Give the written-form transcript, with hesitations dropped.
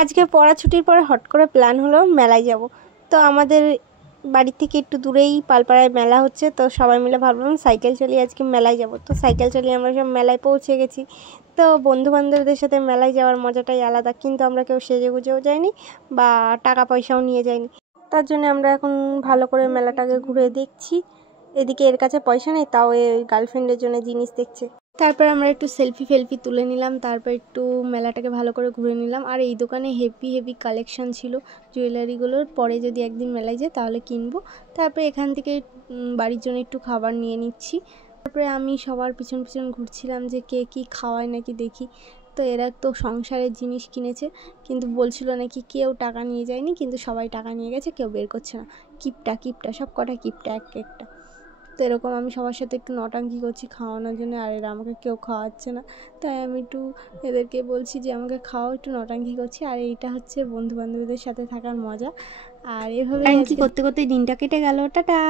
আজকে পড়া ছুটির পরে হট করে প্ল্যান হলো মেলায় যাব। তো আমাদের বাড়ি থেকে একটু দূরেই পালপাড়ায় মেলা হচ্ছে, তো সবাই মিলে ভাবলাম সাইকেল চালিয়ে আজকে মেলায় যাব। তো সাইকেল চালিয়ে আমরা সব মেলায় পৌঁছে গেছি। তো বন্ধু বান্ধবদের সাথে মেলায় যাওয়ার মজাটাই আলাদা, কিন্তু আমরা কেউ সেজে গুজেও যাইনি বা টাকা পয়সাও নিয়ে যাইনি। তার জন্য আমরা এখন ভালো করে মেলাটাকে ঘুরে দেখছি। এদিকে এর কাছে পয়সা নেই, তাও এই গার্লফ্রেন্ডের জন্য জিনিস দেখছে। তারপর আমরা একটু সেলফি তুলে নিলাম, তারপর একটু মেলাটাকে ভালো করে ঘুরে নিলাম। আর এই দোকানে হেভি হেভি কালেকশন ছিল জুয়েলারিগুলোর, পরে যদি একদিন মেলায় যায় তাহলে কিনবো। তারপরে এখান থেকে বাড়ির জন্য একটু খাবার নিয়ে নিচ্ছি। তারপরে আমি সবার পিছন পিছন ঘুরছিলাম যে কে কী খাওয়ায় নাকি দেখি। তো এরা তো সংসারের জিনিস কিনেছে, কিন্তু বলছিল নাকি কেউ টাকা নিয়ে যায়নি, কিন্তু সবাই টাকা নিয়ে গেছে, কেউ বের করছে না। কিপটা সব কটা কিপটা এক একটা। তো এরকম আমি সবার সাথে একটু নটাঙ্কি করছি খাওয়ানোর জন্য, আর এরা আমাকে কেউ খাওয়াচ্ছে না। তাই আমি একটু এদেরকে বলছি যে আমাকে খাওয়াও, একটু নটাঙ্কি করছি। আর এইটা হচ্ছে বন্ধু বান্ধবীদের সাথে থাকার মজা। আর এভাবে করতে করতে দিনটা কেটে গেল। টাটা।